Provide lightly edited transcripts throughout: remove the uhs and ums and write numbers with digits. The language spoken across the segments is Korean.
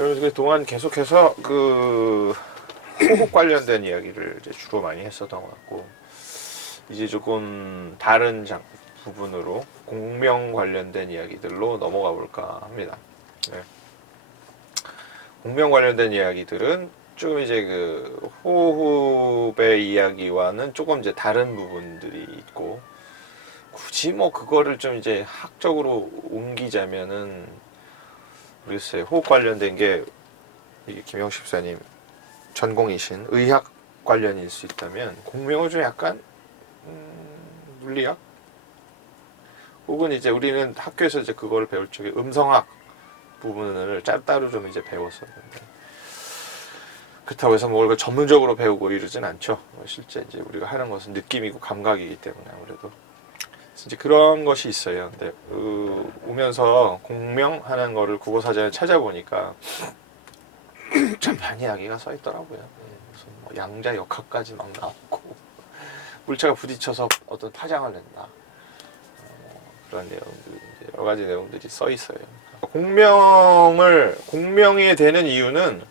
여러분 그동안 계속해서 그 호국 관련된 이야기를 이제 주로 많이 했었던 것 같고, 이제 조금 다른 부분으로 공명 관련된 이야기들로 넘어가 볼까 합니다. 네. 공명 관련된 이야기들은 좀 이제 그 호흡의 이야기와는 조금 이제 다른 부분들이 있고, 굳이 뭐 그거를 좀 이제 학적으로 옮기자면은 모르겠어요. 호흡 관련된 게 이게 김영식 박사님 전공이신 의학 관련일 수 있다면, 공명은 좀 약간 물리학? 혹은 이제 우리는 학교에서 이제 그걸 배울 적에 음성학 부분을 따로 좀 이제 배웠었는데, 그렇다고 해서 뭐 이걸 전문적으로 배우고 이러진 않죠. 실제 이제 우리가 하는 것은 느낌이고 감각이기 때문에 아무래도 이제 그런 것이 있어요. 근데 오면서 공명하는 거를 국어사전에 찾아보니까 참 많이 이야기가 써 있더라고요. 무슨 뭐 양자 역학까지 막 나오고 물체가 부딪혀서 어떤 파장을 낸다. 그런 내용들, 여러 가지 내용들이 써 있어요. 공명이 되는 이유는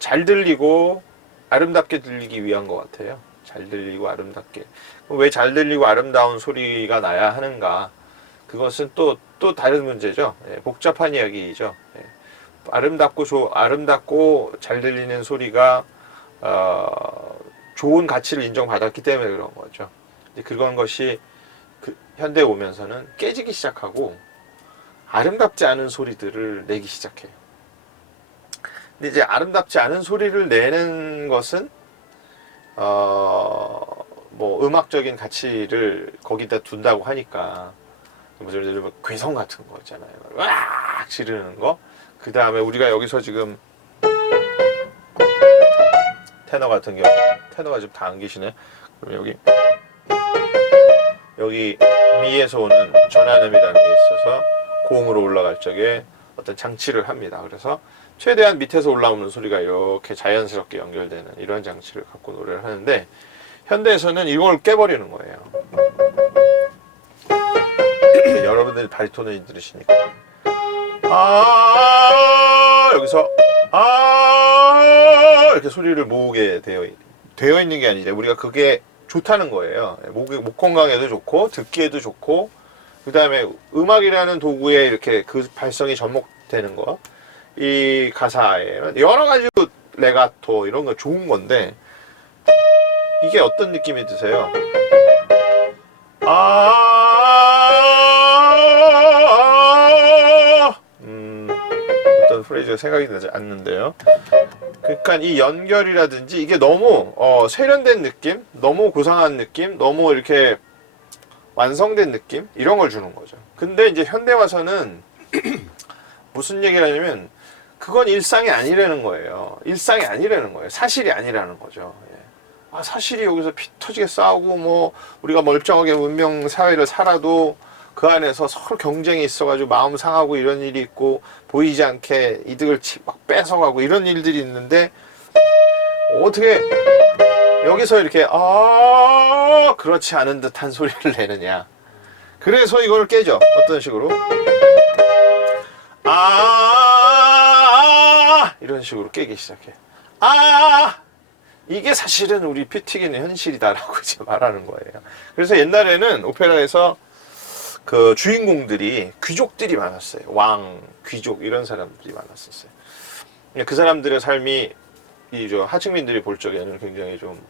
잘 들리고 아름답게 들리기 위한 것 같아요. 잘 들리고 아름답게. 왜 잘 들리고 아름다운 소리가 나야 하는가? 그것은 또 다른 문제죠. 예, 복잡한 이야기이죠. 예. 아름답고 잘 들리는 소리가 좋은 가치를 인정받았기 때문에 그런 거죠. 그런 것이 현대에 오면서는 깨지기 시작하고 아름답지 않은 소리들을 내기 시작해요. 근데 이제 아름답지 않은 소리를 내는 것은 뭐 음악적인 가치를 거기다 둔다고 하니까, 뭐 예를 들면 괴성 같은 거 있잖아요. 으악 지르는 거. 그 다음에 우리가 여기서 지금 테너 같은 경우, 테너가 지금 다 안 계시네. 그럼 여기 미에서 오는 전환음이라는 게 있어서 고음으로 올라갈 적에 어떤 장치를 합니다. 그래서 최대한 밑에서 올라오는 소리가 이렇게 자연스럽게 연결되는 이런 장치를 갖고 노래를 하는데, 현대에서는 이걸 깨버리는 거예요. 여러분들이 바리톤을 들으시니까 여기서 이렇게 소리를 모으게 되어 있는 게 아니라, 우리가 그게 좋다는 거예요. 목 건강에도 좋고 듣기에도 좋고, 그 다음에 음악이라는 도구에 이렇게 그 발성이 접목되는 거, 이 가사에 여러 가지 레가토 이런 거 좋은 건데, 이게 어떤 느낌이 드세요? 어떤 프레이즈가 생각이 나지 않는데요. 그러니까 이 연결이라든지 이게 너무 세련된 느낌, 너무 고상한 느낌, 너무 이렇게 완성된 느낌, 이런 걸 주는 거죠. 근데 이제 현대 와서는 무슨 얘기를 하냐면, 그건 일상이 아니라는 거예요. 일상이 아니라는 거예요. 사실이 아니라는 거죠. 예. 사실이 여기서 피 터지게 싸우고, 뭐 우리가 멀쩡하게 문명 사회를 살아도 그 안에서 서로 경쟁이 있어가지고 마음 상하고 이런 일이 있고, 보이지 않게 이득을 막 뺏어가고 이런 일들이 있는데, 어떻게 여기서 이렇게 그렇지 않은 듯한 소리를 내느냐. 그래서 이걸 깨죠. 어떤 식으로? 이런 식으로 깨기 시작해. 이게 사실은 우리 피 튀기는 현실이다라고 이제 말하는 거예요. 그래서 옛날에는 오페라에서 그 주인공들이 귀족들이 많았어요. 왕, 귀족 이런 사람들이 많았었어요. 그 사람들의 삶이 이 하층민들이 볼 적에는 굉장히 좀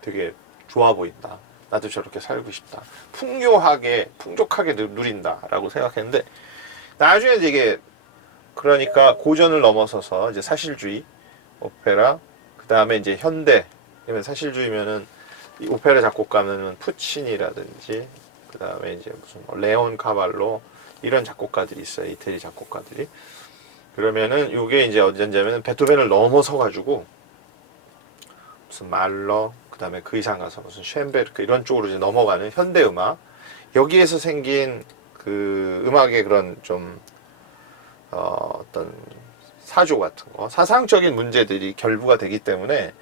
되게 좋아 보인다. 나도 저렇게 살고 싶다. 풍족하게 누린다라고 생각했는데, 나중에 이게 그러니까 고전을 넘어서서 이제 사실주의 오페라, 그 다음에 이제 현대. 그러면 사실주의면은 이 오페라 작곡가는 푸치니라든지, 그 다음에 이제 무슨 레온 카발로 이런 작곡가들이 있어요. 이태리 작곡가들이. 그러면은 요게 이제 언제냐면은 베토벤을 넘어서 가지고 무슨 말러, 그 다음에 그 이상 가서 무슨 쉔베르크 이런 쪽으로 이제 넘어가는 현대 음악, 여기에서 생긴 그 음악의 그런 좀 어떤 사조 같은 거, 사상적인 문제들이 결부가 되기 때문에,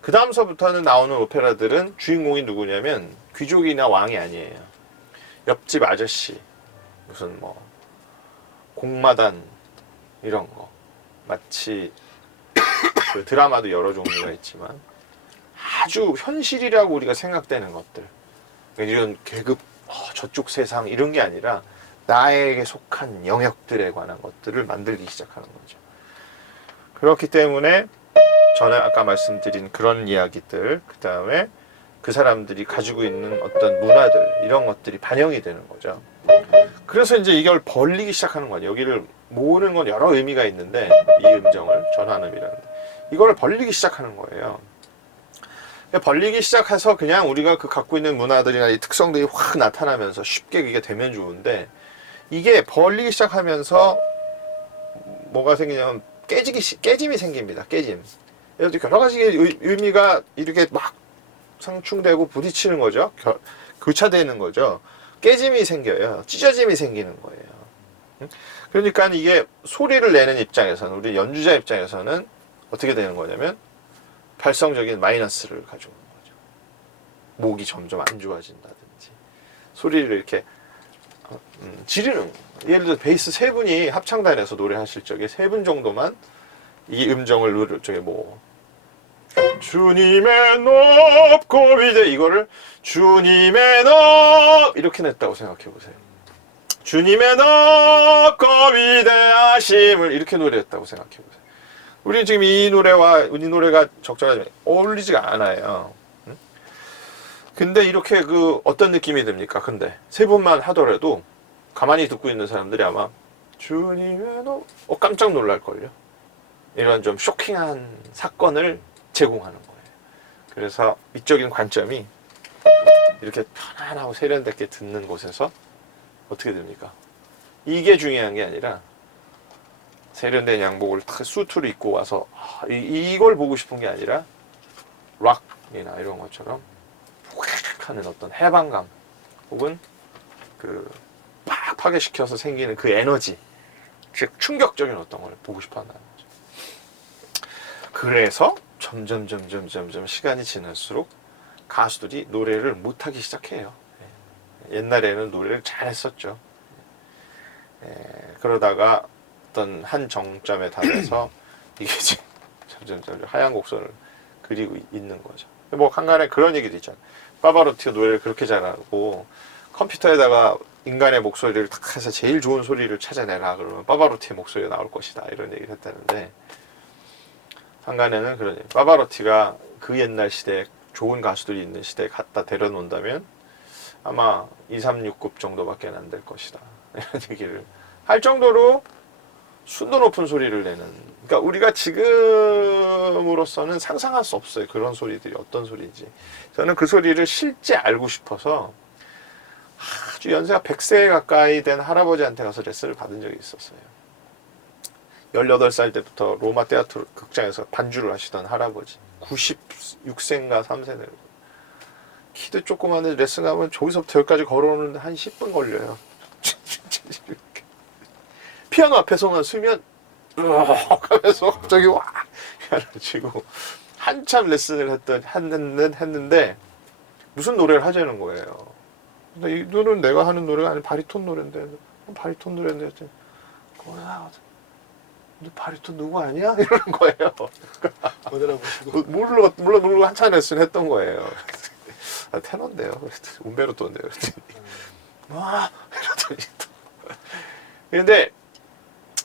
그 다음서부터는 나오는 오페라들은 주인공이 누구냐면 귀족이나 왕이 아니에요. 옆집 아저씨, 무슨 뭐 공마단 이런 거, 마치 그 드라마도 여러 종류가 있지만 아주 현실이라고 우리가 생각되는 것들, 이런 계급, 저쪽 세상 이런 게 아니라 나에게 속한 영역들에 관한 것들을 만들기 시작하는 거죠. 그렇기 때문에 저는 아까 말씀드린 그런 이야기들, 그 다음에 그 사람들이 가지고 있는 어떤 문화들, 이런 것들이 반영이 되는 거죠. 그래서 이제 이걸 벌리기 시작하는 거예요. 여기를 모으는 건 여러 의미가 있는데, 이 음정을 전환음이라는 이걸 벌리기 시작하는 거예요. 벌리기 시작해서 그냥 우리가 그 갖고 있는 문화들이나 이 특성들이 확 나타나면서 쉽게 이게 되면 좋은데, 이게 벌리기 시작하면서 뭐가 생기냐면 깨짐이 생깁니다. 깨짐. 여러 가지 의미가 이렇게 막 상충되고 부딪히는 거죠. 교차되는 거죠. 깨짐이 생겨요. 찢어짐이 생기는 거예요. 그러니까 이게 소리를 내는 입장에서는, 우리 연주자 입장에서는 어떻게 되는 거냐면 발성적인 마이너스를 가져오는 거죠. 목이 점점 안 좋아진다든지, 소리를 이렇게 지르는, 예를 들어 베이스 세 분이 합창단에서 노래하실 적에 세 분 정도만 이 음정을 저기 뭐 주님의 높고 위대, 이거를 주님의 높 이렇게 냈다고 생각해 보세요. 주님의 높고 위대하심을 이렇게 노래했다고 생각해 보세요. 우리는 지금 이 노래와 이 노래가 적절하지 어울리지가 않아요. 근데 이렇게 어떤 느낌이 듭니까? 근데 세 분만 하더라도 가만히 듣고 있는 사람들이 아마 주님의 높 깜짝 놀랄걸요. 이런 좀 쇼킹한 사건을 제공하는 거예요. 그래서 미적인 관점이 이렇게 편안하고 세련되게 듣는 곳에서 어떻게 됩니까? 이게 중요한 게 아니라 세련된 양복을 수트를 입고 와서 이걸 보고 싶은 게 아니라 락이나 이런 것처럼 휙 하는 어떤 해방감, 혹은 팍 파괴시켜서 생기는 그 에너지, 즉 충격적인 어떤 걸 보고 싶어 한다는 거죠. 그래서 점점 시간이 지날수록 가수들이 노래를 못하기 시작해요. 옛날에는 노래를 잘했었죠. 그러다가 어떤 한 정점에 달해서 이게 지금 점점 하얀 곡선을 그리고 있는 거죠. 뭐 한간에 그런 얘기도 있잖아요. 파바로티가 노래를 그렇게 잘하고 컴퓨터에다가 인간의 목소리를 탁 해서 제일 좋은 소리를 찾아내라 그러면 파바로티의 목소리가 나올 것이다, 이런 얘기를 했다는데, 한간에는 그러네요. 파바로티가 그 옛날 시대에 좋은 가수들이 있는 시대에 갖다 데려놓는다면 아마 236급 정도밖에 안 될 것이다, 이런 얘기를 할 정도로 순도 높은 소리를 내는, 그러니까 우리가 지금으로서는 상상할 수 없어요. 그런 소리들이 어떤 소리인지. 저는 그 소리를 실제 알고 싶어서 아주 연세가 100세 가까이 된 할아버지한테 가서 레슨을 받은 적이 있었어요. 18살 때부터 로마 테아트로 극장에서 반주를 하시던 할아버지, 96세인가 3세네. 키도 조그만데 레슨 가면 저기서부터 여기까지 걸어오는데 한 10분 걸려요. 피아노 앞에서만 쓰면 하면서 갑자기 와 피아노를 치고 한참 레슨을 했는데 무슨 노래를 하자는 거예요. 근데 이 노래는 내가 하는 노래가 아니라 바리톤 노래인데, 바리톤 노래인데 뭐야, 너 바리톤 누구 아니야? 이러는 거예요. 모르고 한참 레슨 했던 거예요. 테너인데요. 움베르토인데요. 와 이러더니 또. 근데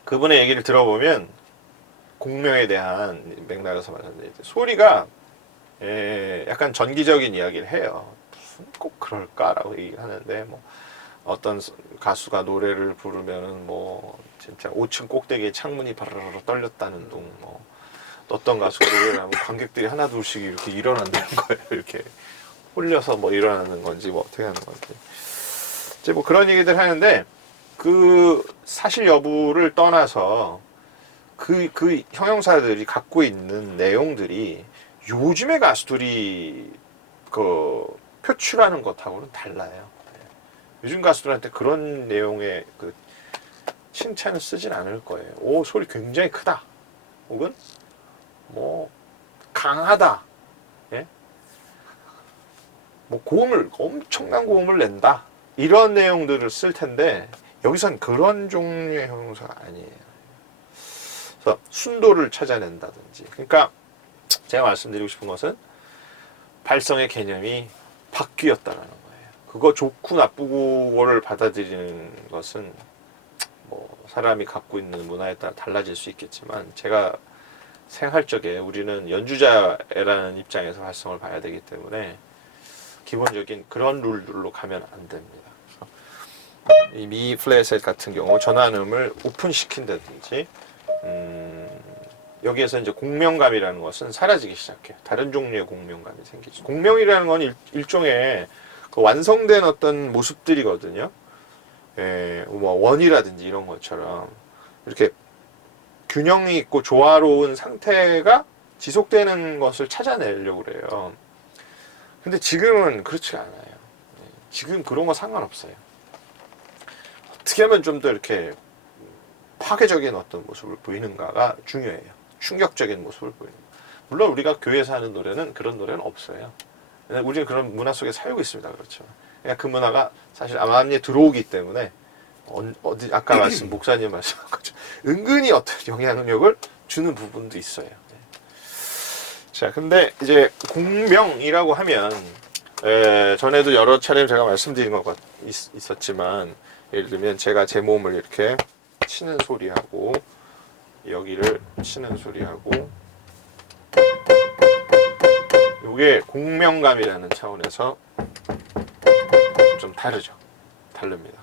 그분의 얘기를 들어보면 공명에 대한 맥락에서 말하는데, 소리가 약간 전기적인 이야기를 해요. 무슨 꼭 그럴까라고 얘기하는데, 뭐 어떤 가수가 노래를 부르면은 뭐 진짜 5층 꼭대기에 창문이 바라라라 떨렸다는 둥, 뭐 어떤 가수가 노래를 하면 관객들이 하나 둘씩 이렇게 일어난다는 거예요. 이렇게 홀려서 뭐 일어나는 건지 뭐 어떻게 하는 건지 이제 뭐 그런 얘기들 하는데, 그 사실 여부를 떠나서 그 형용사들이 갖고 있는 내용들이 요즘의 가수들이 표출하는 것하고는 달라요. 요즘 가수들한테 그런 내용의 칭찬을 쓰진 않을 거예요. 오, 소리 굉장히 크다, 혹은 뭐 강하다, 예? 뭐 엄청난 고음을 낸다, 이런 내용들을 쓸 텐데, 여기선 그런 종류의 형용사가 아니에요. 그래서 순도를 찾아낸다든지. 그러니까 제가 말씀드리고 싶은 것은 발성의 개념이 바뀌었다라는 거예요. 그거 좋고 나쁘고를 받아들이는 것은 뭐 사람이 갖고 있는 문화에 따라 달라질 수 있겠지만 제가 생활 적에 우리는 연주자라는 입장에서 발성을 봐야 되기 때문에 기본적인 그런 룰로 가면 안 됩니다. 이 미 플랫셋 같은 경우 전환음을 오픈시킨다든지 여기에서 이제 공명감이라는 것은 사라지기 시작해요. 다른 종류의 공명감이 생기죠. 공명이라는 건 일종의 그 완성된 어떤 모습들이거든요. 예, 뭐 원이라든지 이런 것처럼 이렇게 균형이 있고 조화로운 상태가 지속되는 것을 찾아내려고 그래요. 근데 지금은 그렇지 않아요. 지금 그런 거 상관없어요. 어떻게 하면 좀 더 이렇게 파괴적인 어떤 모습을 보이는가가 중요해요. 충격적인 모습을 보이는 거. 물론 우리가 교회에서 하는 노래는 그런 노래는 없어요. 우리는 그런 문화 속에 살고 있습니다. 그렇죠. 그러니까 그 문화가 사실 암암리에 들어오기 때문에 어디 아까 목사님 말씀한 것처럼 은근히 어떤 영향력을 주는 부분도 있어요. 자, 근데 이제 공명이라고 하면 전에도 여러 차례 제가 말씀드린 것 있었지만 예를 들면 제가 제 몸을 이렇게 치는 소리하고 여기를 치는 소리하고 이게 공명감이라는 차원에서 좀 다릅니다.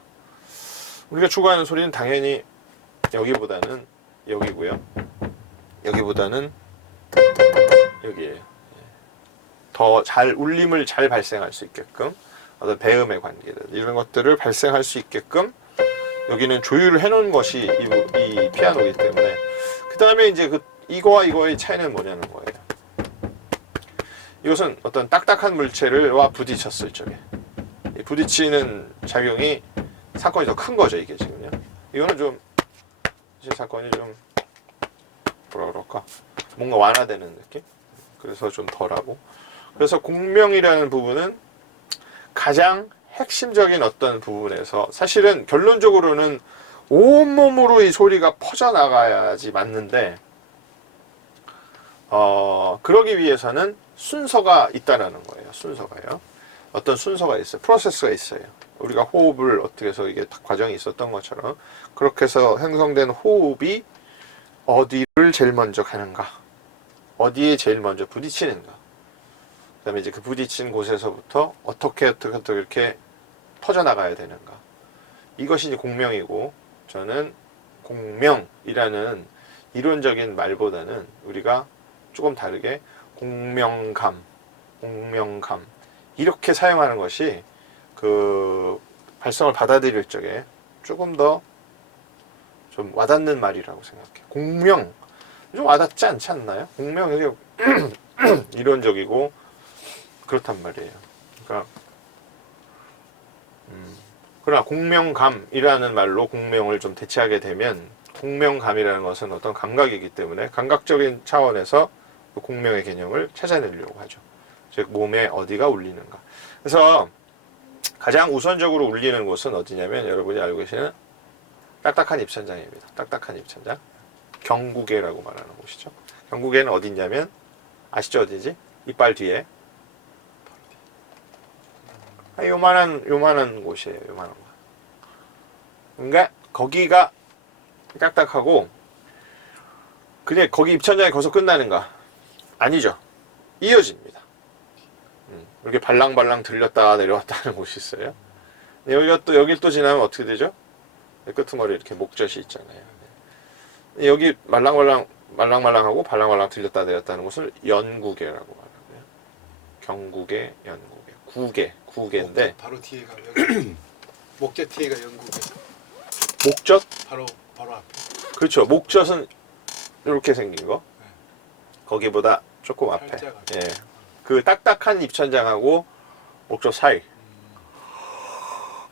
우리가 추구하는 소리는 당연히 여기보다는 여기고요. 여기보다는 여기에요. 더 잘 울림을 잘 발생할 수 있게끔 어떤 배음의 관계들 이런 것들을 발생할 수 있게끔 여기는 조율을 해놓은 것이 이 피아노이기 때문에 그 다음에 이제 이거와 이거의 차이는 뭐냐는 거예요. 이것은 어떤 딱딱한 물체와 부딪혔을 적에 부딪히는 작용이 사건이 더 큰 거죠. 이게 지금요. 이거는 좀 이제 사건이 좀 뭐라 그럴까 뭔가 완화되는 느낌. 그래서 좀 덜하고. 그래서 공명이라는 부분은 가장 핵심적인 어떤 부분에서 사실은 결론적으로는 온몸으로 이 소리가 퍼져나가야지 맞는데 그러기 위해서는 순서가 있다라는 거예요. 순서가요. 어떤 순서가 있어요. 프로세스가 있어요. 우리가 호흡을 어떻게 해서 이게 과정이 있었던 것처럼 그렇게 해서 형성된 호흡이 어디를 제일 먼저 가는가, 어디에 제일 먼저 부딪히는가, 그 다음에 이제 그 부딪힌 곳에서부터 어떻게 이렇게 퍼져나가야 되는가. 이것이 이제 공명이고, 저는 공명이라는 이론적인 말보다는 우리가 조금 다르게 공명감 이렇게 사용하는 것이 그 발성을 받아들일 적에 조금 더 좀 와닿는 말이라고 생각해요. 공명 좀 와닿지 않지 않나요? 공명이 이론적이고 그렇단 말이에요. 그러니까 그러나 공명감이라는 말로 공명을 좀 대체하게 되면 공명감이라는 것은 어떤 감각이기 때문에 감각적인 차원에서 공명의 개념을 찾아내려고 하죠. 즉 몸에 어디가 울리는가. 그래서 가장 우선적으로 울리는 곳은 어디냐면 여러분이 알고 계시는 딱딱한 입천장입니다. 딱딱한 입천장. 경구개라고 말하는 곳이죠. 경구개는 어디 있냐면 아시죠? 어디지? 이빨 뒤에 요만한 곳이에요. 요만한 곳. 그러니까 거기가 딱딱하고 그냥 거기 입천장이 거기서 끝나는가? 아니죠. 이어집니다. 이렇게 발랑발랑 들렸다 내려왔다 하는 곳이 있어요. 여길 또 지나면 어떻게 되죠? 끄트머리 이렇게 목젖이 있잖아요. 여기 말랑말랑하고 발랑발랑 들렸다 내렸다 하는 곳을 연구개라고 말하고요. 경구개, 연구개, 구개인데 바로 뒤에가 여기 목젖 뒤에가 연구개. 목젖? 바로 앞에. 그렇죠. 목젖은 이렇게 생긴 거. 거기보다 조금 앞에. 예. 그 딱딱한 입천장하고 목젖 사이.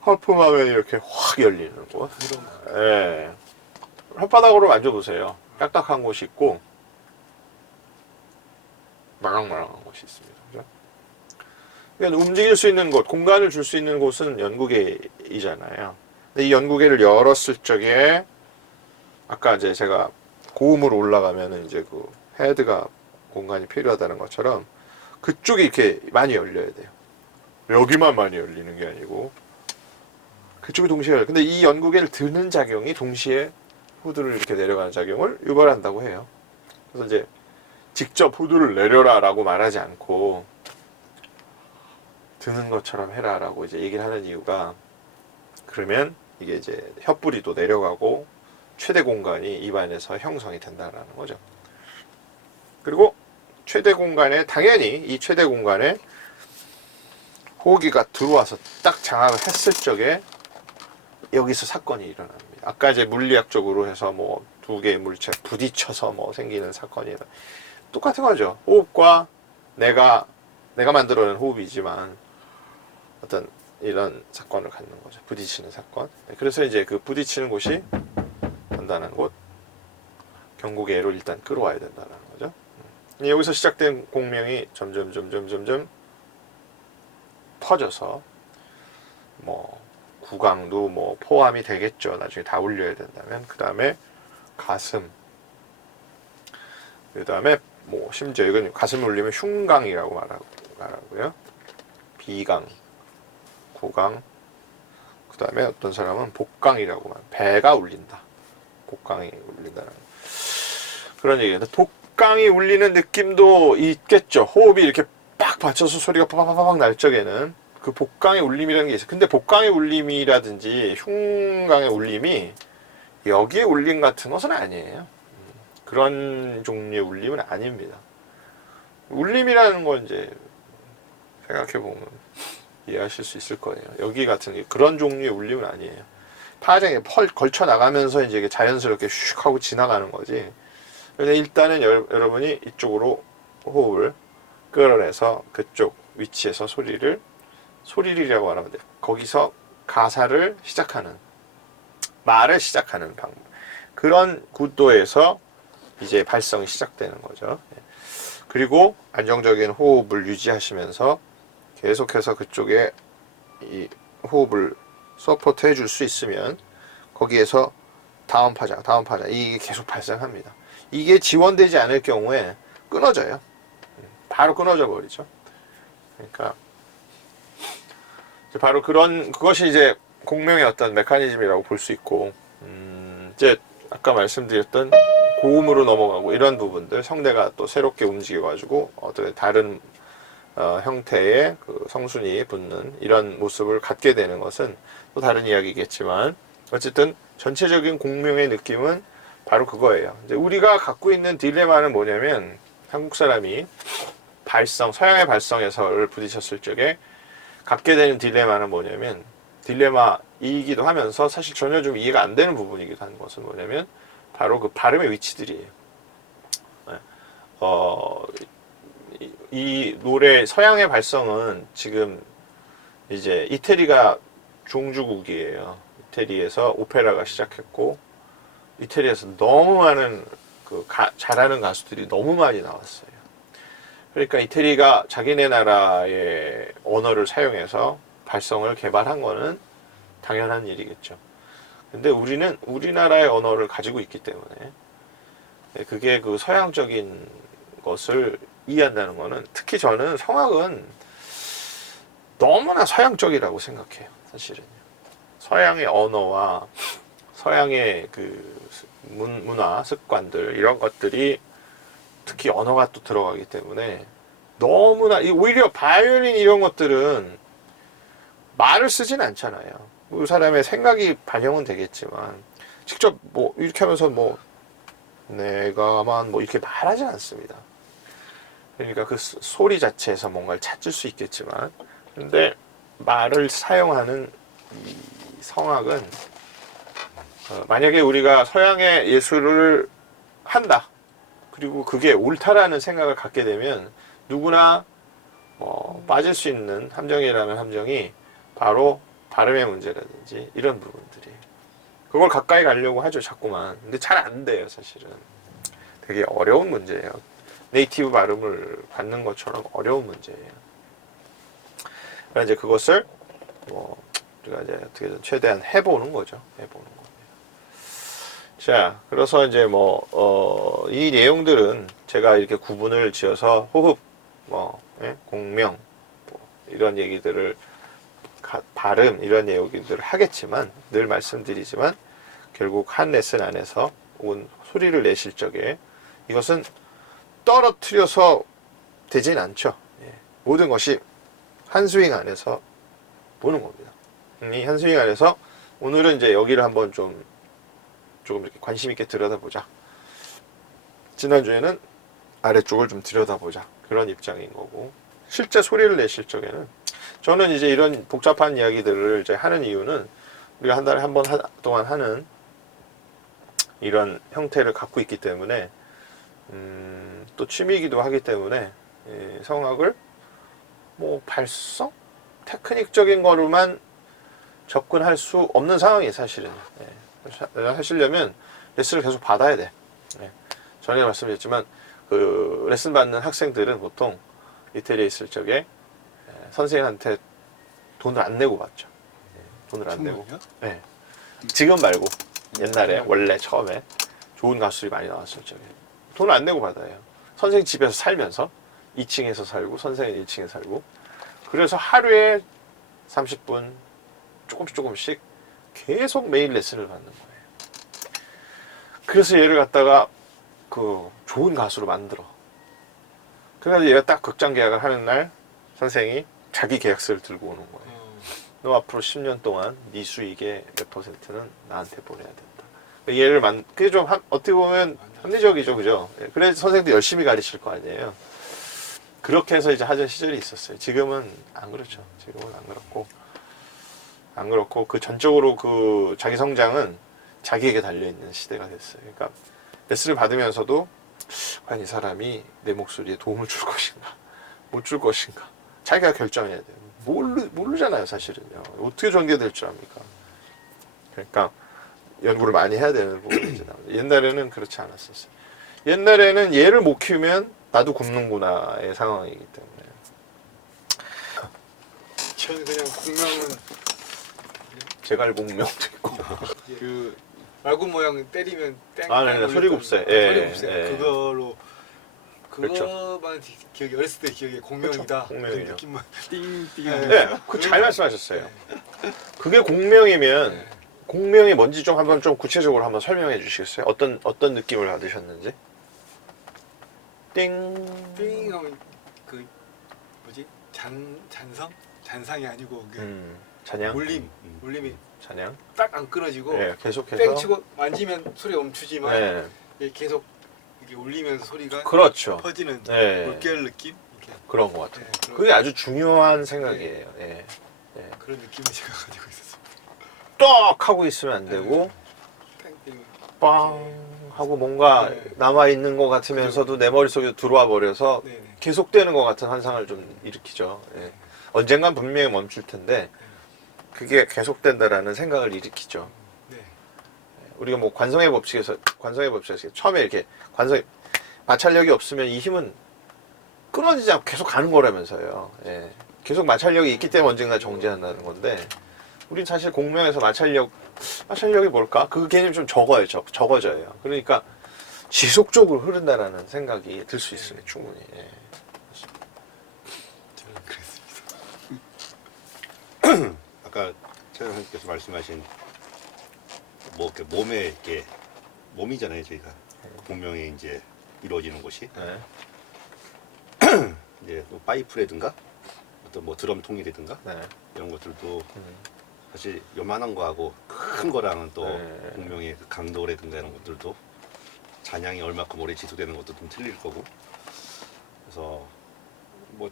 하품하면 이렇게 확 열리는 곳. 예. 혓바닥으로 만져보세요. 딱딱한 곳이 있고 말랑말랑한 곳이 있습니다. 그죠? 그러니까 움직일 수 있는 곳, 공간을 줄 수 있는 곳은 연구개이잖아요. 근데 이 연구개를 열었을 적에 아까 이제 제가 고음으로 올라가면은 이제 그 헤드가 공간이 필요하다는 것처럼 그쪽이 이렇게 많이 열려야 돼요. 여기만 많이 열리는 게 아니고 그쪽이 동시에 열려요. 근데 이 연구개를 드는 작용이 동시에 후드를 이렇게 내려가는 작용을 유발한다고 해요. 그래서 이제 직접 후드를 내려라라고 말하지 않고 드는 것처럼 해라라고 이제 얘기를 하는 이유가, 그러면 이게 이제 혓부리도 내려가고 최대 공간이 입안에서 형성이 된다는 거죠. 그리고 최대 공간에, 당연히 이 최대 공간에 호기가 들어와서 딱 장악을 했을 적에 여기서 사건이 일어납니다. 아까 이제 물리학적으로 해서 뭐 두 개의 물체 부딪혀서 뭐 생기는 사건이 똑같은 거죠. 호흡과 내가 만들어낸 호흡이지만 어떤 이런 사건을 갖는 거죠. 부딪히는 사건. 그래서 이제 그 부딪히는 곳이 단단한 곳, 경고계로 일단 끌어와야 된다는 거죠. 여기서 시작된 공명이 점점 퍼져서 뭐 구강도 뭐 포함이 되겠죠. 나중에 다 올려야 된다면. 그 다음에 가슴, 그 다음에 뭐 심지어 이건 가슴 올리면 흉강이라고 말하고요. 비강, 구강, 그 다음에 어떤 사람은 복강이라고 말. 배가 울린다. 복강이 울린다는 그런 얘기인데, 복강이 울리는 느낌도 있겠죠. 호흡이 이렇게 빡 받쳐서 소리가 팍팍팍 날 적에는 그 복강의 울림이라는 게 있어요. 근데 복강의 울림이라든지 흉강의 울림이 여기에 울림 같은 것은 아니에요. 그런 종류의 울림은 아닙니다. 울림이라는 건 이제 생각해보면 이해하실 수 있을 거예요. 여기 같은 게 그런 종류의 울림은 아니에요. 파장에 펄 걸쳐 나가면서 이제 이게 자연스럽게 슉 하고 지나가는 거지. 근데 일단은 여러분이 이쪽으로 호흡을 끌어내서 그쪽 위치에서 소리리라고 말하면 돼요. 거기서 가사를 시작하는, 말을 시작하는 방법. 그런 구도에서 이제 발성이 시작되는 거죠. 그리고 안정적인 호흡을 유지하시면서 계속해서 그쪽에 이 호흡을 서포트 해줄 수 있으면 거기에서 다음 파장 이게 계속 발생합니다. 이게 지원되지 않을 경우에 끊어져요. 바로 끊어져 버리죠. 그러니까 바로 그것이 이제 공명의 어떤 메커니즘이라고 볼 수 있고, 이제 아까 말씀드렸던 고음으로 넘어가고 이런 부분들, 성대가 또 새롭게 움직여가지고 어떤 다른 형태의 그 성순이 붙는 이런 모습을 갖게 되는 것은 또 다른 이야기겠지만, 어쨌든 전체적인 공명의 느낌은 바로 그거예요. 이제 우리가 갖고 있는 딜레마는 뭐냐면, 한국 사람이 서양의 발성에서를 부딪혔을 적에 갖게 되는 딜레마는 뭐냐면, 딜레마이기도 하면서 사실 전혀 좀 이해가 안 되는 부분이기도 한 것은 뭐냐면 바로 그 발음의 위치들이에요. 이 노래 서양의 발성은 지금 이제 이태리가 종주국이에요. 이태리에서 오페라가 시작했고, 이태리에서 너무 많은 잘하는 가수들이 너무 많이 나왔어요. 그러니까 이태리가 자기네 나라의 언어를 사용해서 발성을 개발한 거는 당연한 일이겠죠. 근데 우리는 우리나라의 언어를 가지고 있기 때문에 그게 그 서양적인 것을 이해한다는 거는, 특히 저는 성악은 너무나 서양적이라고 생각해요. 사실은 서양의 언어와 서양의 그 문화, 습관들, 이런 것들이 특히 언어가 또 들어가기 때문에 너무나, 오히려 바이올린 이런 것들은 말을 쓰진 않잖아요. 그 사람의 생각이 반영은 되겠지만 직접 뭐 이렇게 하면서 뭐 내가만 뭐 이렇게 말하진 않습니다. 그러니까 그 소리 자체에서 뭔가를 찾을 수 있겠지만, 근데 말을 사용하는 이 성악은 만약에 우리가 서양의 예술을 한다, 그리고 그게 옳다라는 생각을 갖게 되면 누구나 빠질 수 있는 함정이라면 함정이 바로 발음의 문제라든지 이런 부분들이, 그걸 가까이 가려고 하죠 자꾸만. 근데 잘 안 돼요. 사실은 되게 어려운 문제예요. 네이티브 발음을 갖는 것처럼 어려운 문제예요. 그래서 이제 그것을 우리가 이제 어떻게든 최대한 해보는 거죠. 해보는 겁니다. 자, 그래서 이제 이 내용들은 제가 이렇게 구분을 지어서 호흡, 공명, 이런 얘기들을, 발음, 이런 얘기들을 하겠지만, 늘 말씀드리지만, 결국 한 레슨 안에서, 혹은 소리를 내실 적에, 이것은 떨어뜨려서 되진 않죠. 예. 모든 것이 한 스윙 안에서 보는 겁니다. 이 한 스윙 안에서, 오늘은 이제 여기를 한번 조금 이렇게 관심 있게 들여다보자. 지난주에는 아래쪽을 좀 들여다보자. 그런 입장인 거고. 실제 소리를 내실 적에는 저는 이제 이런 복잡한 이야기들을 이제 하는 이유는 우리가 한 달에 한 번 동안 하는 이런 형태를 갖고 있기 때문에 또 취미이기도 하기 때문에 성악을 발성? 테크닉적인 거로만 접근할 수 없는 상황이에요, 사실은. 하시려면 레슨을 계속 받아야 돼. 전에 말씀드렸지만 그 레슨 받는 학생들은 보통 이태리에 있을 적에 선생님한테 돈을 안 내고 받죠. 돈을 안 내고. 정말요? 네. 지금 말고 옛날에 원래 처음에 좋은 가수들이 많이 나왔을 적에 돈을 안 내고 받아요. 선생님 집에서 살면서 2층에서 살고 선생님 1층에 살고 그래서 하루에 30분 조금씩 계속 매일 레슨을 받는 거예요. 그래서 얘를 갖다가 그 좋은 가수로 만들어. 그래서 얘가 딱 극장 계약을 하는 날 선생이 자기 계약서를 들고 오는 거예요. 너 앞으로 10년 동안 네 수익의 몇 %는 나한테 보내야 된다. 얘를 그게 좀 어떻게 보면 합리적이죠, 그죠? 그래서 선생님도 열심히 가르칠 거 아니에요. 그렇게 해서 이제 하던 시절이 있었어요. 지금은 안 그렇죠. 지금은 안 그렇고 그 전적으로 그 자기 성장은 자기에게 달려 있는 시대가 됐어요. 그러니까 레슨을 받으면서도 과연 이 사람이 내 목소리에 도움을 줄 것인가, 못 줄 것인가, 자기가 결정해야 돼요. 모르잖아요, 사실은요. 어떻게 전개될 줄 압니까? 그러니까 연구를 많이 해야 되는 부분이죠. 옛날에는 그렇지 않았었어요. 옛날에는 얘를 못 키우면 나도 굶는구나의 상황이기 때문에. 저는 그냥 공명은 제갈공명도 있고. 그 말굽 모양 때리면 땡. 네, 소리곱새. 소리곱새. 예. 그걸로 그렇죠. 그거만 기억이 어렸을 때 기억에 공명이다. 그렇죠. 공명이에요. 그 느낌만 띵띵. 네, 잘 말씀하셨어요. 그게 공명이면 공명이 뭔지 좀 한번 좀 구체적으로 한번 설명해 주시겠어요? 어떤 느낌을 받으셨는지? 띵. 띵 하면 그 뭐지? 잔상이 아니고 그 찬양. 울림이 찬양. 딱 안 끊어지고 네, 계속해서. 땡 치고 만지면 소리가 멈추지만 네. 이게 계속 이게 울리면서 소리가 그렇죠. 퍼지는 네. 물결 느낌? 이렇게. 그런 것 같아요. 네, 그런- 그게 아주 중요한 생각이에요. 예. 그런 느낌을 제가 가지고 있었어요. 떡 하고 있으면 안 되고 땡땡. 빵 하고 뭔가 네. 남아 있는 것 같으면서도 내 머릿속에 들어와 버려서 네네. 계속되는 것 같은 환상을 좀 일으키죠. 예. 언젠간 분명히 멈출 텐데 그게 계속된다라는 생각을 일으키죠. 네. 우리가 뭐 관성의 법칙에서 처음에 이렇게 마찰력이 없으면 이 힘은 끊어지지 않고 계속 가는 거라면서요. 예. 계속 마찰력이 있기 때문에 언젠가 정지한다는 건데 우린 사실 공명에서 마찰력이 뭘까? 그 개념이 좀 적어져요. 그러니까 지속적으로 흐른다라는 생각이 들 수 있어요. 충분히. 예. 저는 그랬습니다. 아까 최 선생님께서 말씀하신 뭐 이렇게 몸에 이렇게 몸이잖아요 저희가 공명이 이제 이루어지는 곳이 네. 이제 뭐 파이프라든가 어떤 뭐 드럼통이라든가 네. 이런 것들도 사실 요만한 거하고 큰 거랑은 또 네. 공명의 그 강도라든가 이런 것들도 잔향이 얼마큼 오래 지속되는 것도 좀 틀릴 거고 그래서 뭐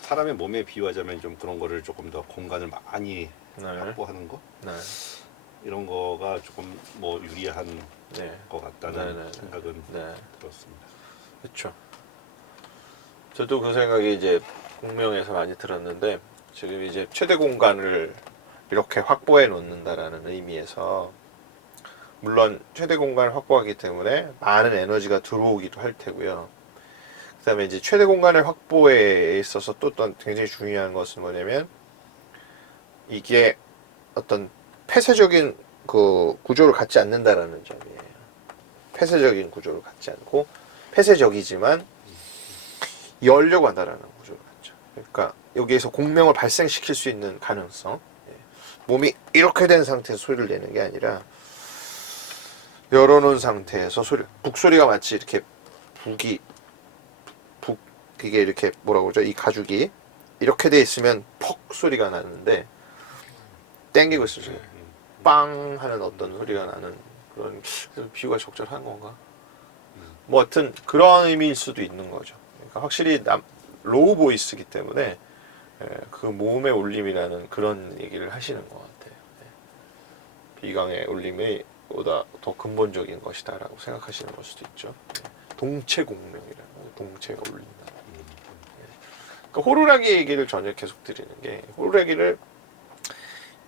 사람의 몸에 비유하자면 좀 그런 거를 조금 더 공간을 많이 네. 확보하는 거 네. 이런 거가 조금 뭐 유리한 네. 것 같다는 네. 생각은 네. 들었습니다. 그렇죠. 저도 그 생각이 이제 공명에서 많이 들었는데 지금 이제 최대 공간을 이렇게 확보해 놓는다라는 의미에서 물론 최대 공간을 확보하기 때문에 많은 에너지가 들어오기도 할 테고요. 그다음에 이제 최대 공간의 확보에 있어서 또 굉장히 중요한 것은 뭐냐면 이게 어떤 폐쇄적인 그 구조를 갖지 않는다라는 점이에요. 폐쇄적인 구조를 갖지 않고 폐쇄적이지만 열려고 한다라는 구조를 갖죠. 그러니까 여기에서 공명을 발생시킬 수 있는 가능성. 몸이 이렇게 된 상태에서 소리를 내는 게 아니라 열어놓은 상태에서 북소리가 마치 이렇게 이게 이렇게 뭐라고 그러죠? 이 가죽이 이렇게 돼 있으면 퍽 소리가 나는데 땡기고 있어서 빵 하는 어떤 소리가 나는 그런 비유가 적절한 건가? 뭐 하여튼 그런 의미일 수도 있는 거죠. 그러니까 확실히 로우 보이스이기 때문에 그 몸의 울림이라는 그런 얘기를 하시는 것 같아요. 비강의 울림이 보다 더 근본적인 것이다라고 생각하시는 걸 수도 있죠. 동체 공명이라는 거죠. 동체가 울린다. 그러니까 호루라기 얘기를 전혀 계속 드리는 게 호루라기를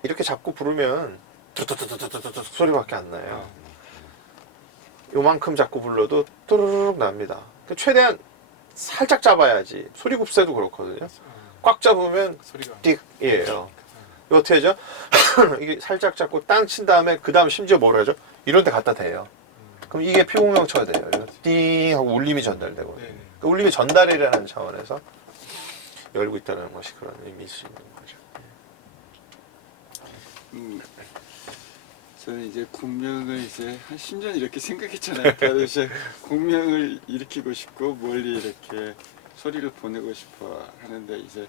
이렇게 잡고 부르면 뚜뚜뚜뚜뚜뚜 소리밖에 안 나요. 요만큼 잡고 불러도 뚜루룩 납니다. 최대한 살짝 잡아야지. 소리 굽새도 그렇거든요. 꽉 잡으면 소리가 띡이에요. 이거 어떻게 하죠? 이게 살짝 잡고 땅 친 다음에 그 다음 심지어 뭐라 하죠? 이런 데 갖다 대요. 그럼 이게 피공명 쳐야 돼요. 띵 하고 울림이 전달되거든요. 네. 그 울림이 전달이라는 차원에서 열고 있다는 것이 그런 의미일 수 있는 거죠. 저는 이제 공명을 이제 한 10년 이렇게 생각했잖아요. 다들 이제 공명을 일으키고 싶고 멀리 이렇게 소리를 보내고 싶어 하는데 이제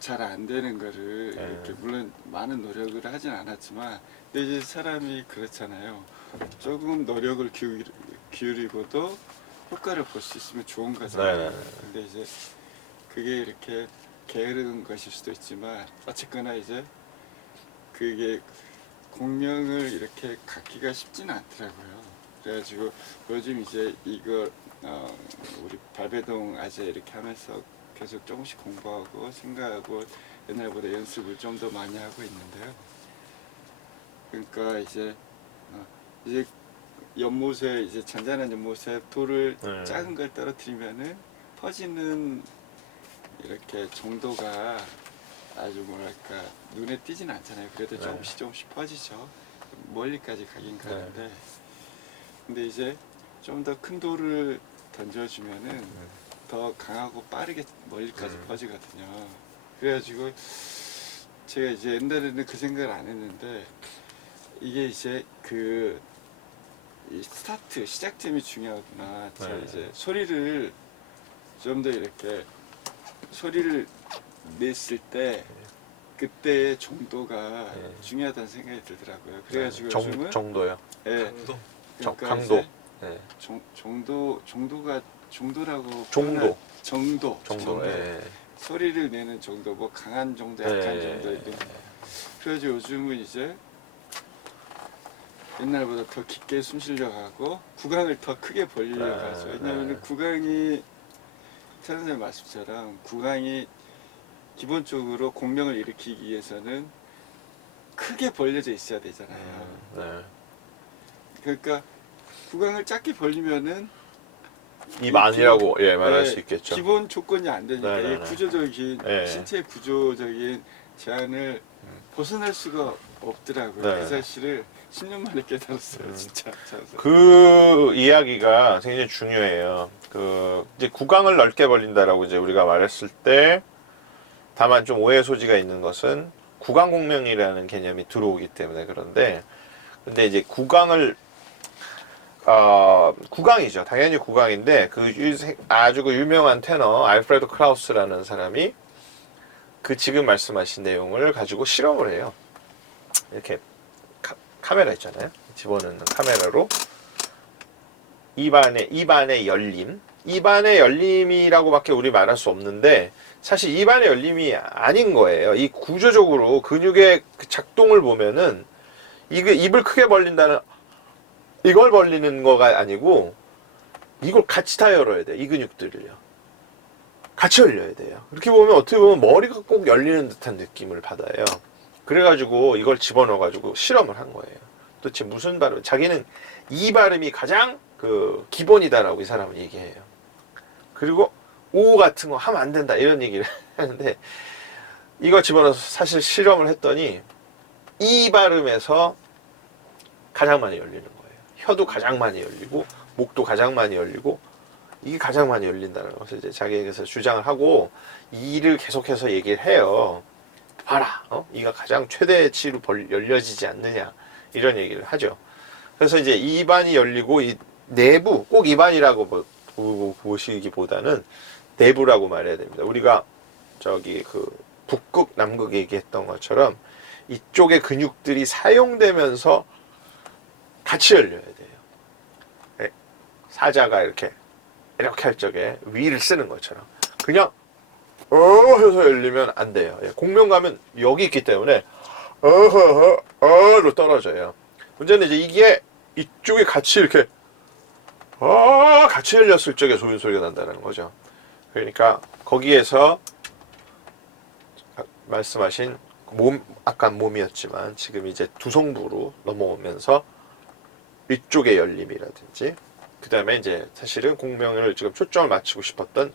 잘 안 되는 거를 이렇게 물론 많은 노력을 하진 않았지만 근데 이제 사람이 그렇잖아요. 조금 노력을 기울이고도 효과를 볼 수 있으면 좋은 거잖아요. 네. 근데 이제 그게 이렇게 게으른 것일 수도 있지만 어쨌거나 이제 그게 공명을 이렇게 갖기가 쉽지는 않더라고요. 그래가지고 요즘 이제 이거 우리 발배동 아재 이렇게 하면서 계속 조금씩 공부하고 생각하고 옛날보다 연습을 좀 더 많이 하고 있는데요. 그러니까 이제 연못에 이제 잔잔한 연못에 돌을 작은 걸 떨어뜨리면은 퍼지는 이렇게 정도가 아주 뭐랄까 눈에 띄진 않잖아요. 그래도 조금씩 퍼지죠. 멀리까지 가긴 가는데 근데 이제 좀 더 큰 돌을 던져주면은 더 강하고 빠르게 멀리까지 퍼지거든요. 그래가지고 제가 이제 옛날에는 그 생각을 안 했는데 이게 이제 그 이 스타트 시작점이 중요하구나. 제가 이제 소리를 좀 더 이렇게 소리를 냈을 때 그때의 정도가 중요하다는 생각이 들더라고요. 그래가지고 요즘은 정도요. 예, 강도? 그러니까 강도. 이제 네. 정도라고 정도. 정도. 예. 소리를 내는 정도, 뭐 강한 정도, 약한 정도 이런. 그래가지고 요즘은 이제 옛날보다 더 깊게 숨 쉬려고 구강을 더 크게 벌리려고 하죠. 왜냐하면 구강이 차선생님 말씀처럼 구강이 기본적으로 공명을 일으키기 위해서는 크게 벌려져 있어야 되잖아요. 그러니까 구강을 작게 벌리면은 입 안이라고 말할 수 있겠죠. 기본 조건이 안 되니까 네. 이 구조적인 신체 구조적인 제한을 벗어날 수가 없더라고요. 그 사실을 10년 만에 깨달았어요, 진짜. 그 이야기가 굉장히 중요해요. 그 이제 구강을 넓게 벌린다라고 이제 우리가 말했을 때 다만 좀 오해 소지가 있는 것은 구강 공명이라는 개념이 들어오기 때문에 그런데 근데 이제 구강이죠. 당연히 구강인데 아주 그 유명한 테너 알프레드 크라우스라는 사람이 그 지금 말씀하신 내용을 가지고 실험을 해요. 이렇게 카메라 있잖아요. 집어넣는 카메라로 입안의 열림이라고밖에 우리 말할 수 없는데 사실 입안의 열림이 아닌 거예요. 이 구조적으로 근육의 작동을 보면은 입을 크게 벌린다는 이걸 벌리는 거가 아니고 이걸 같이 다 열어야 돼요. 이 근육들을요. 같이 열려야 돼요. 이렇게 보면 어떻게 보면 머리가 꼭 열리는 듯한 느낌을 받아요. 그래가지고 이걸 집어넣어가지고 실험을 한 거예요. 도대체 무슨 발음? 자기는 이 발음이 가장 그 기본이다라고 이 사람은 얘기해요. 그리고 오 같은 거 하면 안 된다 이런 얘기를 하는데 이거 집어넣어서 사실 실험을 했더니 이 발음에서 가장 많이 열리는 거예요. 혀도 가장 많이 열리고 목도 가장 많이 열리고 이게 가장 많이 열린다는 것을 이제 자기에게서 주장을 하고 이를 계속해서 얘기를 해요. 봐라, 이가 가장 최대치로 열려지지 않느냐 이런 얘기를 하죠. 그래서 이제 입안이 열리고 이 내부 꼭 입안이라고 보시기보다는 내부라고 말해야 됩니다. 우리가 저기 그 북극 남극 얘기했던 것처럼 이쪽의 근육들이 사용되면서 같이 열려야 돼요. 네. 사자가 이렇게 할 적에 위를 쓰는 것처럼 그냥 해서 열리면 안 돼요. 예, 공명 가면 여기 있기 때문에 로 떨어져요. 문제는 이제 이게 이쪽에 같이 이렇게 같이 열렸을 적에 좋은 소리가 난다는 거죠. 그러니까 거기에서 말씀하신 아까 몸이었지만 지금 이제 두성부로 넘어오면서 이쪽의 열림이라든지 그 다음에 이제 사실은 공명을 지금 초점을 맞추고 싶었던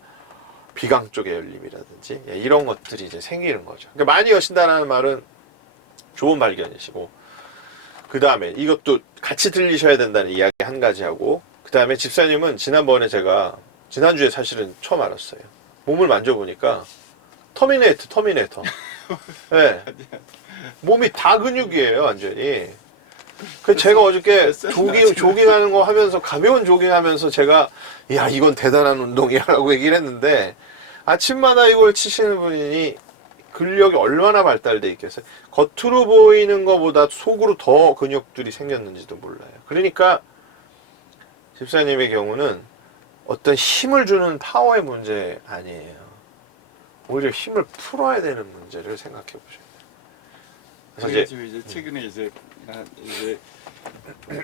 비강 쪽의 열림이라든지 이런 것들이 이제 생기는 거죠. 그러니까 많이 여신다는 말은 좋은 발견이시고 그 다음에 이것도 같이 들리셔야 된다는 이야기 한 가지 하고 그 다음에 집사님은 지난주에 사실은 처음 알았어요. 몸을 만져보니까 터미네이터. 네. 몸이 다 근육이에요, 완전히. 그 제가 어저께 조깅하는 거 하면서 가벼운 조깅하면서 제가 야 이건 대단한 운동이야라고 얘기를 했는데 아침마다 이걸 치시는 분이 근력이 얼마나 발달돼 있겠어요. 겉으로 보이는 것보다 속으로 더 근육들이 생겼는지도 몰라요. 그러니까 집사님의 경우는 어떤 힘을 주는 파워의 문제 아니에요. 오히려 힘을 풀어야 되는 문제를 생각해 보셔야 돼요. 그래서 이제 최근에 이제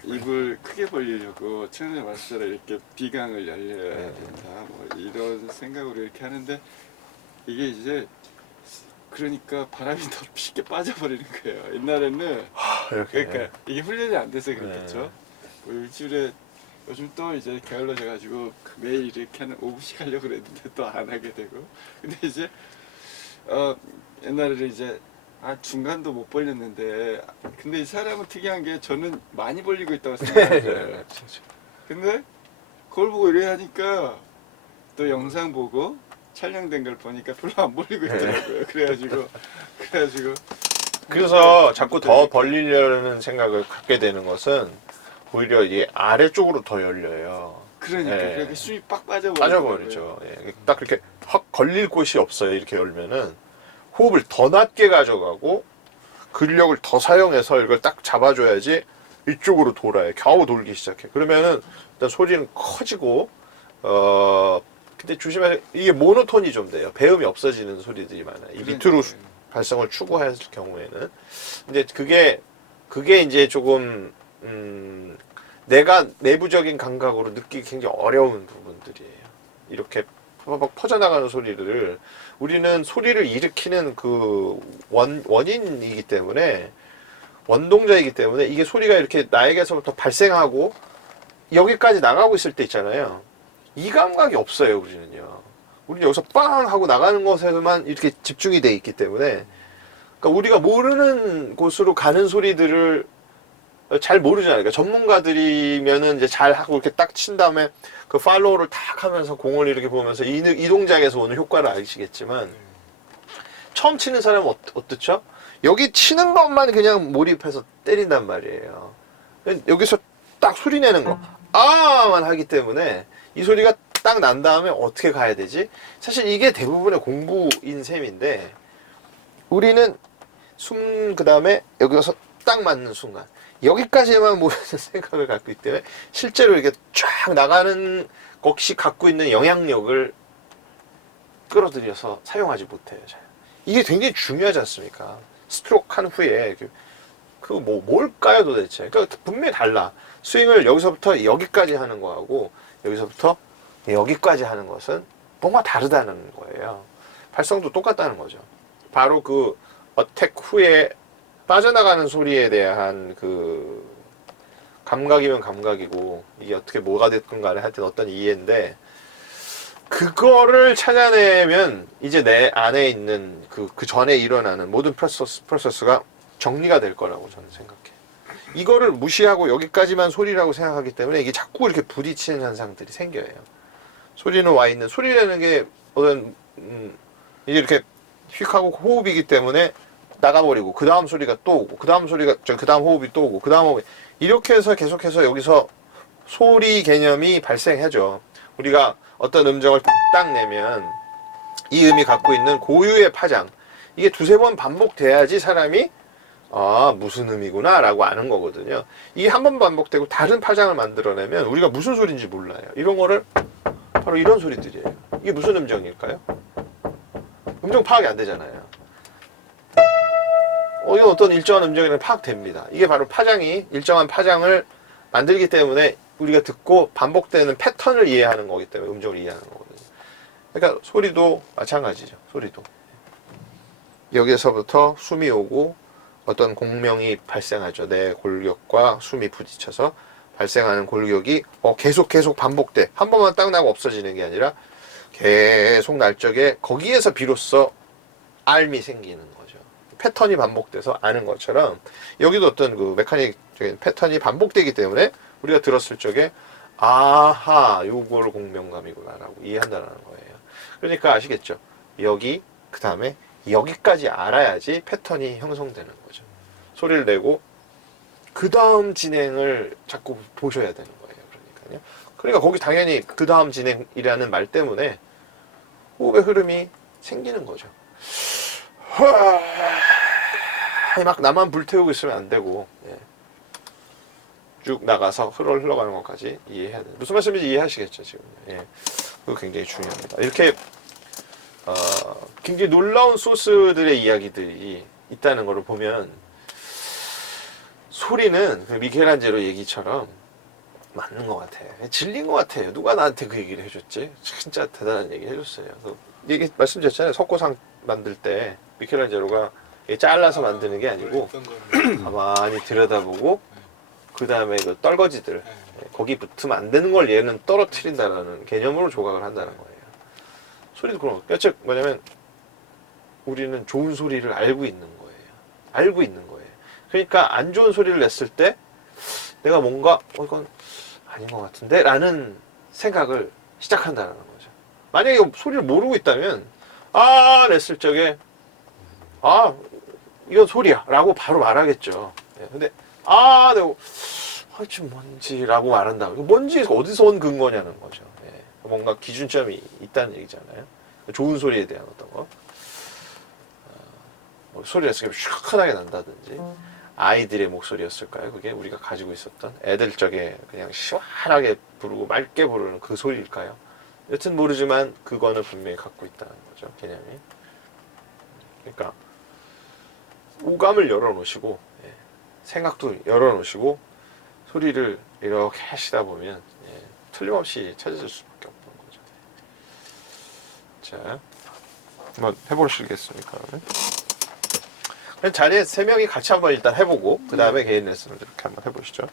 입을 크게 벌리려고 처음에 말씀처럼 이렇게 비강을 열려야 된다 뭐 이런 생각으로 이렇게 하는데 이게 이제 그러니까 바람이 더 쉽게 빠져버리는 거예요. 옛날에는 이렇게. 그러니까 이게 훈련이 안 돼서 그렇겠죠. 뭐 일주일에 요즘 또 이제 게을러져가지고 매일 이렇게 하는 5분씩 하려고 그랬는데 또 안 하게 되고 근데 이제 옛날에는 이제 중간도 못 벌렸는데 근데 이 사람은 특이한 게 저는 많이 벌리고 있다고 생각해요. 근데 그걸 보고 이래 하니까 또 영상 보고 촬영된 걸 보니까 별로 안 벌리고 있더라고요. 그래서 자꾸 더 벌리려는 생각을 갖게 되는 것은 오히려 이 아래쪽으로 더 열려요. 그러니까 예. 그렇게 숨이 빡 빠져버리죠. 예. 딱 그렇게 확 걸릴 곳이 없어요. 이렇게 열면은 호흡을 더 낮게 가져가고 근력을 더 사용해서 이걸 딱 잡아줘야지 이쪽으로 돌아요. 겨우 돌기 시작해. 그러면은 일단 소리는 커지고 근데 조심해야 이게 모노톤이 좀 돼요. 배음이 없어지는 소리들이 많아요. 이 밑으로 발성을 추구할 경우에는 근데 그게 이제 조금 내가 내부적인 감각으로 느끼기 굉장히 어려운 부분들이에요. 이렇게 퍼져나가는 소리를 우리는 소리를 일으키는 그 원인이기 때문에 원동자이기 때문에 이게 소리가 이렇게 나에게서부터 발생하고 여기까지 나가고 있을 때 있잖아요. 이 감각이 없어요. 우리는 여기서 빵 하고 나가는 것에만 이렇게 집중이 돼 있기 때문에 그러니까 우리가 모르는 곳으로 가는 소리들을 잘 모르잖아요. 그러니까 전문가들이면은 이제 잘 하고 이렇게 딱 친 다음에 그 팔로우를 탁 하면서 공을 이렇게 보면서 이 동작에서 오는 효과를 아시겠지만 처음 치는 사람은 어떻죠? 여기 치는 것만 그냥 몰입해서 때린단 말이에요. 여기서 딱 소리 내는 거 아만 하기 때문에 이 소리가 딱 난 다음에 어떻게 가야 되지? 사실 이게 대부분의 공부인 셈인데 우리는 숨 그 다음에 여기서 딱 맞는 순간 여기까지만 모르는 생각을 갖고 있기 때문에 실제로 이렇게 쫙 나가는 것이 갖고 있는 영향력을 끌어들여서 사용하지 못해요. 잘. 이게 굉장히 중요하지 않습니까? 스트로크 한 후에 뭘까요 도대체? 그러니까 분명히 달라. 스윙을 여기서부터 여기까지 하는 거하고 여기서부터 여기까지 하는 것은 뭔가 다르다는 거예요. 발성도 똑같다는 거죠. 바로 그 어택 후에 빠져나가는 소리에 대한 그 감각이면 감각이고 이게 어떻게 뭐가 됐든 간에 하여튼 어떤 이해인데 그거를 찾아내면 이제 내 안에 있는 그 전에 일어나는 모든 프로세스가 정리가 될 거라고 저는 생각해요. 이거를 무시하고 여기까지만 소리라고 생각하기 때문에 이게 자꾸 이렇게 부딪히는 현상들이 생겨요. 소리는 와 있는, 소리라는 게 어떤 이제 이렇게 휙하고 호흡이기 때문에 나가버리고 그 다음 소리가 또 오고 그 다음 소리가 그 다음 호흡이 또 오고 그 다음 호흡이 이렇게 해서 계속해서 여기서 소리 개념이 발생하죠. 우리가 어떤 음정을 딱 내면 이 음이 갖고 있는 고유의 파장, 이게 두세 번 반복돼야지 사람이 아 무슨 음이구나 라고 아는 거거든요. 이게 한 번 반복되고 다른 파장을 만들어내면 우리가 무슨 소리인지 몰라요. 이런 거를 바로 이런 소리들이에요. 이게 무슨 음정일까요? 음정 파악이 안 되잖아요. 이건 어떤 일정한 음정이랑 파악됩니다. 이게 바로 파장이 일정한 파장을 만들기 때문에 우리가 듣고 반복되는 패턴을 이해하는 거기 때문에 음정을 이해하는 거거든요. 그러니까 소리도 마찬가지죠. 소리도 여기에서부터 숨이 오고 어떤 공명이 발생하죠. 내 골격과 숨이 부딪혀서 발생하는 골격이 계속 반복돼. 한 번만 딱 나고 없어지는 게 아니라 계속 날 적에 거기에서 비로소 알미 생기는 거죠. 패턴이 반복돼서 아는 것처럼 여기도 어떤 그 메카닉적인 패턴이 반복되기 때문에 우리가 들었을 적에 아하 요걸 공명감이구나라고 이해한다는 거예요. 그러니까 아시겠죠? 여기 그 다음에 여기까지 알아야지 패턴이 형성되는 거죠. 소리를 내고 그 다음 진행을 자꾸 보셔야 되는 거예요. 그러니까 거기 당연히 그 다음 진행이라는 말 때문에 호흡의 흐름이 생기는 거죠. 막 나만 불태우고 있으면 안 되고 쭉 나가서 흘러가는 것까지 이해해야 돼요. 무슨 말씀인지 이해하시겠죠 지금. 그거 굉장히 중요합니다. 이렇게 굉장히 놀라운 소스들의 이야기들이 있다는 걸 보면 소리는 그 미켈란젤로 얘기처럼 맞는 것 같아요. 진리인 것 같아요. 누가 나한테 그 얘기를 해줬지? 진짜 대단한 얘기 해줬어요. 얘기 말씀드렸잖아요. 석고상 만들 때 미켈란젤로가 잘라서 만드는 게 아니고 가만히 들여다보고 그 다음에 그 떨거지들 거기 붙으면 안 되는 걸 얘는 떨어뜨린다는 개념으로 조각을 한다는 거예요. 소리도 그런 거. 즉 뭐냐면 우리는 좋은 소리를 알고 있는 거예요. 알고 있는 거예요. 그러니까 안 좋은 소리를 냈을 때 내가 뭔가 이건 아닌 것 같은데 라는 생각을 시작한다는 거죠. 만약에 소리를 모르고 있다면 냈을 적에 이건 소리야 라고 바로 말하겠죠. 근데 내가 지금 뭔지라고 말한다. 뭔지 어디서 온 근거냐는 거죠. 뭔가 기준점이 있다는 얘기잖아요. 좋은 소리에 대한 어떤 거. 소리가 시원하게 난다든지 아이들의 목소리였을까요? 그게 우리가 가지고 있었던 애들 적에 그냥 시원하게 부르고 맑게 부르는 그 소리일까요? 여튼 모르지만 그거는 분명히 갖고 있다는 거죠. 개념이. 그러니까 오감을 열어놓으시고 생각도 열어놓으시고 소리를 이렇게 하시다 보면 틀림없이 찾으실 수밖에 없는 거죠. 자, 한번 해보시겠습니까? 자리에 세 명이 같이 한번 일단 해보고 그 다음에 개인 레슨을 이렇게 한번 해보시죠.